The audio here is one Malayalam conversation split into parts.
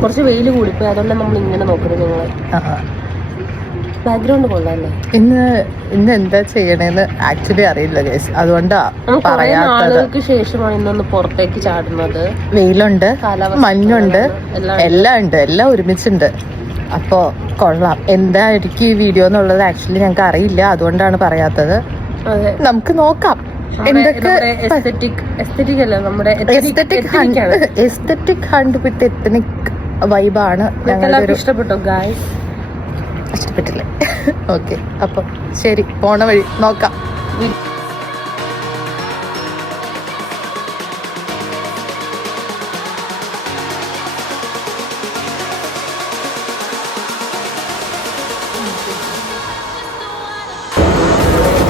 കുറച്ച് വെയിൽ കൂടിപ്പോയി, അതുകൊണ്ടാണ് നമ്മൾ ഇങ്ങനെ നോക്കുന്നത്. ഞങ്ങള് ബാക്ക്ഗ്രൗണ്ട് കൊള്ളാല്ലേ. ഇന്ന് എന്താ ചെയ്യണേന്ന് ആക്ച്വലി അറിയില്ല ഗൈസ്, അതുകൊണ്ടാ നാളുകൾക്ക് ശേഷമാണ് ഇന്നൊന്ന് പുറത്തേക്ക് ചാടുന്നത്. വെയിലുണ്ട്, മഞ്ഞുണ്ട്, എല്ലാം ഉണ്ട്, എല്ലാം ഒരുമിച്ചുണ്ട്. അപ്പോ കൊള്ളാം. എന്തായിരിക്കും ഈ വീഡിയോ എന്നുള്ളത് ആക്ച്വലി ഞങ്ങൾക്ക് അറിയില്ല, അതുകൊണ്ടാണ് പറയാത്തത്. നമുക്ക് നോക്കാം. എന്തൊക്കെ എസ്തെറ്റിക് ഹണ്ട് വിത്ത് എത്നിക് വൈബാണ്. ഇഷ്ടപ്പെട്ടോ ഗായ്സ്? ഇഷ്ടപ്പെട്ടില്ലേ? ഓക്കെ, അപ്പം ശരി, പോണ വഴി നോക്കാം.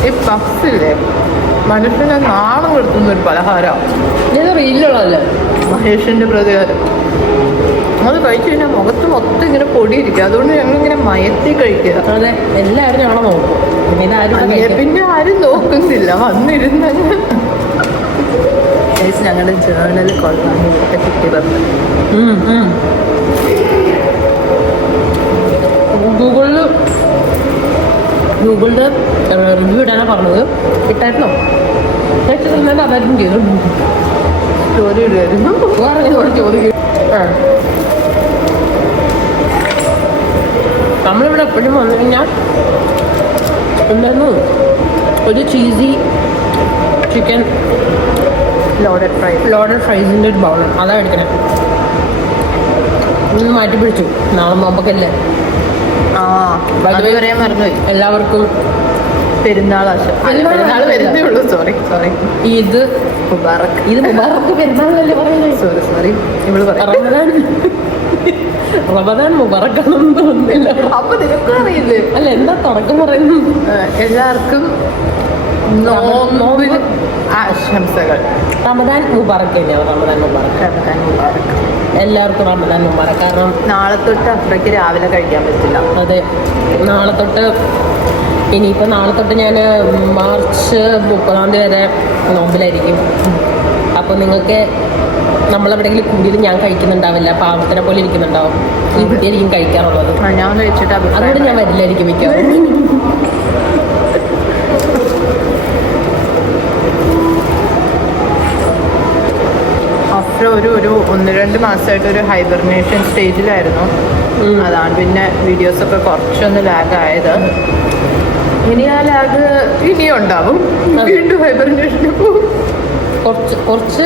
ഈ പഫില്ലേ മനുഷ്യനെ നാണം കെടുത്തുന്ന ഒരു പലഹാരമാണ്. റീലുള്ളതല്ലേ മഹേഷിന്റെ പ്രതികാരം. അത് കഴിച്ചു കഴിഞ്ഞാൽ മുഖത്ത് മൊത്തം ഇങ്ങനെ പൊടിയിരിക്കും, അതുകൊണ്ട് ഞങ്ങളിങ്ങനെ മയത്തി കഴിക്കുക. അതെ, എല്ലാവരും ഞങ്ങളെ നോക്കും. പിന്നെ ആരും നോക്കുന്നില്ല, വന്നിരുന്ന ഞങ്ങളുടെ ജേർണൽ കൊള്ളാൻ കിട്ടി പറഞ്ഞു. ഗൂഗിളില് റിവ്യൂ ഇടാനാണ് പറഞ്ഞത്. ഇട്ടായിരുന്നോ? അതായിരുന്നു ചെയ്തു. സ്റ്റോറി ഇടുമായിരുന്നു. ചോദിക്കും. നമ്മളിവിടെ എപ്പോഴും വന്നു കഴിഞ്ഞാൽ എന്തായിരുന്നു, ഒരു ചീസി ചിക്കൻ ലോഡഡ് ഫ്രൈസിൻ്റെ ഒരു ബൗളാണ്, അതാ എടുക്കണേ. ഇന്ന് മാറ്റി പിടിച്ചു, നാളെ നോമ്പൊക്കെയല്ലേ. എല്ലാവർക്കും പെരുന്നാൾ വരുന്നേ ഉള്ളൂ. സോറി ഇത് മുബാറക്ക് പെരുന്നാളല്ലേ പറയുന്നത്. സോറി ഇവള് പറയാം റമദാൻ മുബാറക്കാണെന്ന് തോന്നുന്നില്ല. അപ്പൊ നിനക്കും അറിയില്ലേ? അല്ല, എന്താ തുടക്കം പറയുന്നത്? എല്ലാവർക്കും നോമ്പിന് ആശംസകൾ. റമദാൻ മുബാറക്ക് തന്നെയാണ്. റമദാൻ മുബാറക്ക് എല്ലാവർക്കും റമദാൻ മുബാറക്ക്. കാരണം നാളെ തൊട്ട് അത്രയ്ക്ക് രാവിലെ കഴിക്കാൻ പറ്റില്ല. അതെ, നാളെ തൊട്ട് ഇനിയിപ്പോൾ നാളെ തൊട്ട് ഞാൻ മാർച്ച് 30 വരെ നോമ്പിലായിരിക്കും. അപ്പോൾ നിങ്ങൾക്ക് നമ്മളെവിടെയെങ്കിലും കൂടിയത് ഞാൻ കഴിക്കുന്നുണ്ടാവില്ല, പാവത്തിനെ പോലെ ഇരിക്കുന്നുണ്ടാവും. ഈ കുട്ടിയായിരിക്കും കഴിക്കാറുള്ളത്. ഞാൻ കഴിച്ചിട്ട് അതുകൊണ്ട് ഞാൻ വരില്ലായിരിക്കും മിക്കവാറും. ആഫ്റ്റർ ഒരു 1-2 മാസമായിട്ട് ഒരു ഹൈബർനേഷൻ സ്റ്റേജിലായിരുന്നു. അതാണ് പിന്നെ വീഡിയോസൊക്കെ കുറച്ചൊന്ന് ലാഗായത്. ഇനി ആ ലാഗ് ഇനിയും ഉണ്ടാവും. വീണ്ടും ഹൈബർനേഷന് പോകും. കുറച്ച്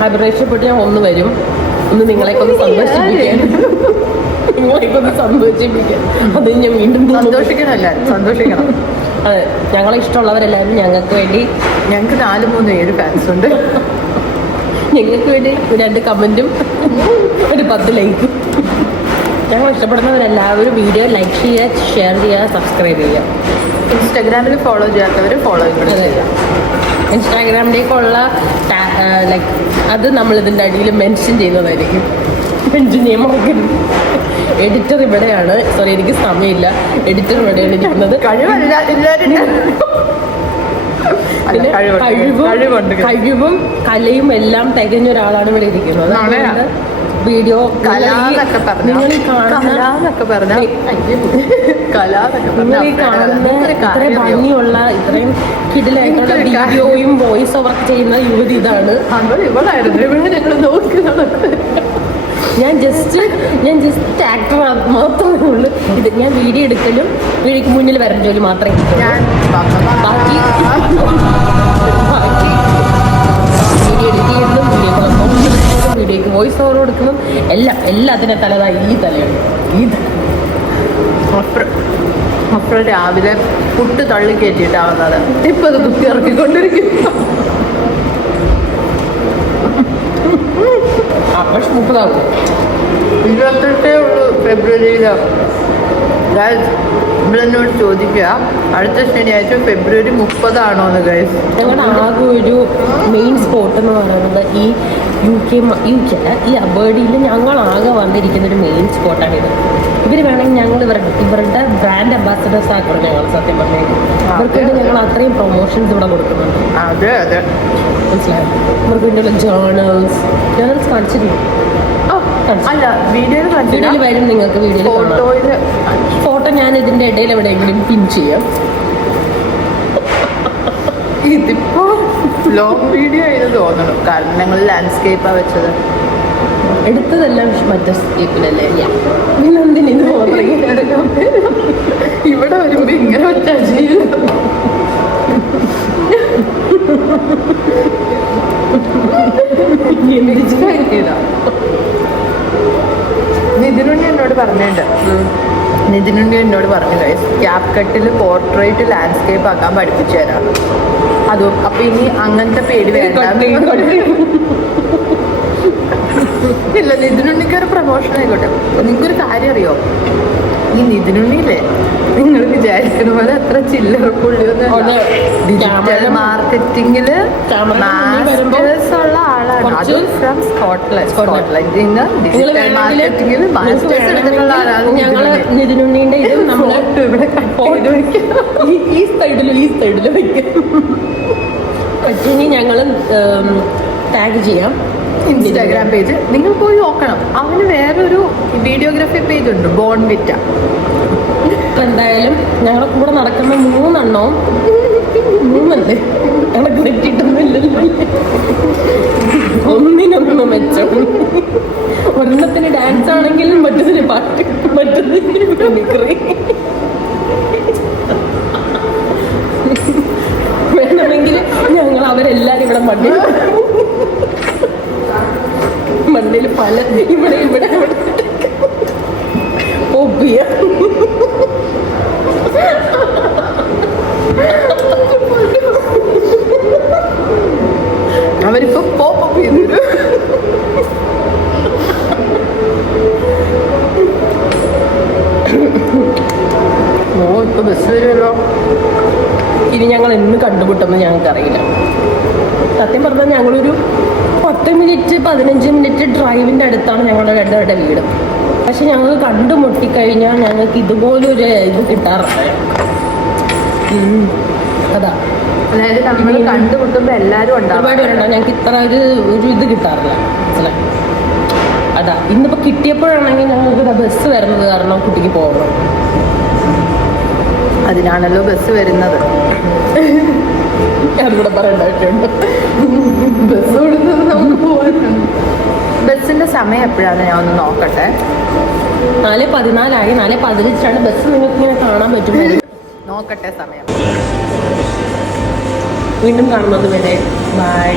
ഹൈബർനേഷൻ പോയിട്ട് ഞാൻ ഒന്ന് വരും, ഒന്ന് നിങ്ങളെക്കൊന്ന് സന്തോഷിപ്പിക്കാൻ. അത് ഞാൻ വീണ്ടും സന്തോഷിക്കണം. അതെ, ഞങ്ങളെ ഇഷ്ടമുള്ളവരെല്ലാവരും ഞങ്ങൾക്ക് വേണ്ടി, ഞങ്ങൾക്ക് 4-3-7 ഫാൻസ് ഉണ്ട്. ഞങ്ങൾക്ക് വേണ്ടി 2 കമൻറ്റും ഒരു 10 ലൈക്കും. ഞങ്ങൾ ഇഷ്ടപ്പെടുന്നവരെല്ലാവരും വീഡിയോ ലൈക്ക് ചെയ്യുക, ഷെയർ ചെയ്യുക, സബ്സ്ക്രൈബ് ചെയ്യുക. ഇൻസ്റ്റാഗ്രാമിൽ ഫോളോ ചെയ്യാത്തവർ ഫോളോ ചെയ്യുക. ഇൻസ്റ്റാഗ്രാമിലേക്കുള്ള ലൈക്ക് അത് നമ്മളിതിൻ്റെ അടിയിൽ മെൻഷൻ ചെയ്യുന്നതായിരിക്കും. മെൻഷൻ ചെയ്യാൻ മറക്കരുത്. എഡിറ്റർ ഇവിടെയാണ്. സോറി, എനിക്ക് സമയമില്ല. എഡിറ്റർ ഇവിടെയാണ് ഇരിക്കുന്നത്. കഴിവും കലയും എല്ലാം തികഞ്ഞ ഒരാളാണ് ഇവിടെ ഇരിക്കുന്നത്. വീഡിയോ നിങ്ങൾ ഈ കാണുന്ന ഇത്രയും ഭംഗിയുള്ള, ഇത്രയും കിടിലായിട്ടുള്ള വീഡിയോയും വോയിസ് ഓവർ ചെയ്യുന്ന യുവതി ഇതാണ്. ഞാൻ ജസ്റ്റ് ആക്ടർ മാത്രമേ ഉള്ളൂ. ഇത് ഞാൻ വീഡിയോ എടുക്കലും വീഡിയോക്ക് മുന്നിൽ വരാൻ ജോലി മാത്രമേ ബാക്കി വീഡിയോ എഡിറ്റ് ചെയ്യുന്നതും വീഡിയോക്ക് വോയിസ് ഓവർ കൊടുക്കുന്നതും എല്ലാം അതിനെ തലതായി ഈ തലയാണ്. അപ്പോൾ രാവിലെ പുട്ട് തള്ളി കയറ്റിയിട്ടാവുന്നത് ഇപ്പൊ അത് കുത്തി ഇറക്കിക്കൊണ്ടിരിക്കുന്നു. പക്ഷെ 30 28 ഉള്ളൂ ഫെബ്രുവരിയില്. ഇവരെന്നോട് ചോദിക്കുക അടുത്ത ശനിയാഴ്ച ഫെബ്രുവരി 30 ആണോന്ന് ഗൈസ്. ഞങ്ങളുടെ ആകെ ഒരു മെയിൻ സ്പോട്ട് എന്ന് പറയുന്നത് ഈ യു കെ ഈ അബേർഡിയിൽ ഞങ്ങളാകെ വന്നിരിക്കുന്നൊരു മെയിൻ സ്പോട്ടാണിത്. ഇവർ വേണമെങ്കിൽ ഞങ്ങൾ ഇവരുടെ ബ്രാൻഡ് അംബാസഡേഴ്സ് ആക്കണം ഞങ്ങൾ. സത്യം പറഞ്ഞാൽ ഇവർക്ക് വേണ്ടി ഞങ്ങൾ അത്രയും പ്രൊമോഷൻസ് ഇവിടെ കൊടുക്കുന്നുണ്ട്. അതെ അതെ, മനസ്സിലായോ? ഇവർക്ക് വേണ്ടിയുള്ള ജേർണൽസ് കാണിച്ചിരുന്നു. അല്ല, വീഡിയോയിൽ വരും നിങ്ങൾക്ക്. വീഡിയോയിൽ ഫോട്ടോ ഞാൻ ഇതിൻ്റെ ഇടയിൽ എവിടെയെങ്കിലും പിൻ ചെയ്യാം. ഇതിപ്പോ ലോങ് വീഡിയോ ആയിരുന്നു തോന്നണു, കാരണം ഞങ്ങൾ ലാൻഡ്സ്കേപ്പാ വെച്ചത്. എടുത്തതെല്ലാം മറ്റേ സ്കേപ്പിലല്ലേ? ഇവിടെ വരുമ്പോ ഇങ്ങനെ വെച്ചാ നിതിനുണ്ണി എന്നോട് പറഞ്ഞിട്ടുണ്ട്. നിതിനുണ്ണി എന്നോട് പറഞ്ഞില്ല, ക്യാപ് കട്ടിൽ പോർട്രേറ്റ് ലാൻഡ്സ്കേപ്പ് ആക്കാൻ പഠിപ്പിച്ചു തരാം. അതും അപ്പൊ ഇനി അങ്ങനത്തെ പേടി വേണ്ട. ഇല്ല, നിതിനുണ്ണിക്ക് ഒരു പ്രൊമോഷൻ ആയിക്കോട്ടെ. നിങ്ങൾക്കൊരു കാര്യം അറിയോ, ഈ നിതിനുണ്ണിയില്ലേ, നിങ്ങൾ വിചാരിക്കുന്ന പോലെ അത്ര ചില്ലറ പുള്ളിയൊന്നും ഡിജിറ്റൽ മാർക്കറ്റിംഗില് മാസ്റ്റേഴ്സ് ഉള്ള ആളാണ്. അതും ഫ്രം സ്കോട്ട്ലൻഡിൽ നിന്ന് ഡിജിറ്റൽ മാർക്കറ്റിംഗിൽ മാസ്റ്റേഴ്സ് എടുത്തിട്ടുള്ള ആളാണ്. ഞങ്ങള് നിതിനുണ്ണിന്റെ ഇത് നമ്മള് ഈ സൈഡിലും വയ്ക്കും. പറ്റുമെങ്കിൽ ഞങ്ങൾ ടാഗ് ചെയ്യാം ഇൻസ്റ്റാഗ്രാം പേജ്. നിങ്ങൾ പോയി നോക്കണം, അവന് വേറൊരു വീഡിയോഗ്രാഫി പേജ് ഉണ്ട്, ബോൺവിറ്റ. എന്തായാലും ഞങ്ങളെ കൂടെ നടക്കുന്ന 3 എണ്ണവും 3 കണക്ക് തെറ്റിയിട്ടൊന്നുമില്ലല്ലോ. ഒന്നിനൊന്ന് മെച്ചം. ഒരെണ്ണത്തിന് ഡാൻസ് ആണെങ്കിലും മറ്റതിന് പാട്ട്, മറ്റതിന് മിമിക്രി. വേണമെങ്കിൽ ഞങ്ങൾ അവരെല്ലാരും ഇവിടെ മണ്ണിൽ പല ഇവിടെ ഒപ്പിയ അവരിപ്പോ പോപ്പ് ചെയ്തു. ഇപ്പൊ ബസ് വരുമല്ലോ. ഇനി ഞങ്ങൾ എന്ന് കണ്ടുമുട്ടുമെന്ന് ഞങ്ങൾക്കറിയില്ല. സത്യം പറഞ്ഞാൽ ഞങ്ങളൊരു 10 മിനിറ്റ് 15 മിനിറ്റ് ഡ്രൈവിൻ്റെ അടുത്താണ് ഞങ്ങളുടെ രണ്ടുപേരുടെ വീട്. പക്ഷെ ഞങ്ങൾ കണ്ടുമുട്ടിക്കഴിഞ്ഞാൽ ഞങ്ങൾക്ക് ഇതുപോലൊരു ഇത് കിട്ടാറുണ്ട്. അതാ, അതായത് നമ്മൾ കണ്ടുമുട്ടുമ്പോൾ എല്ലാവരും ഒരുപാട് പേരുണ്ടാവും. ഞങ്ങൾക്ക് ഇത്ര ഒരു ഇത് കിട്ടാറില്ല. മനസ്സിലായി? അതാ, ഇന്നിപ്പോൾ കിട്ടിയപ്പോഴാണെങ്കിൽ ഞങ്ങൾക്ക് ബസ് വരുന്നത് കാരണം കുട്ടിക്ക് പോകണം. അതിനാണല്ലോ ബസ് വരുന്നത്. അതുകൂടെ പറയണ്ടായിട്ടുണ്ട്. ബസ് കൊടുത്തത് നമുക്ക് പോകാനുണ്ട്. ബസ്സിന്റെ സമയം എപ്പോഴാണ് ഞാൻ ഒന്ന് നോക്കട്ടെ. 4:14 4:15 ബസ് നിങ്ങൾക്ക് ഇങ്ങനെ കാണാൻ പറ്റും. നോക്കട്ടെ സമയം. വീണ്ടും കാണുന്നത് വരെ ബൈ.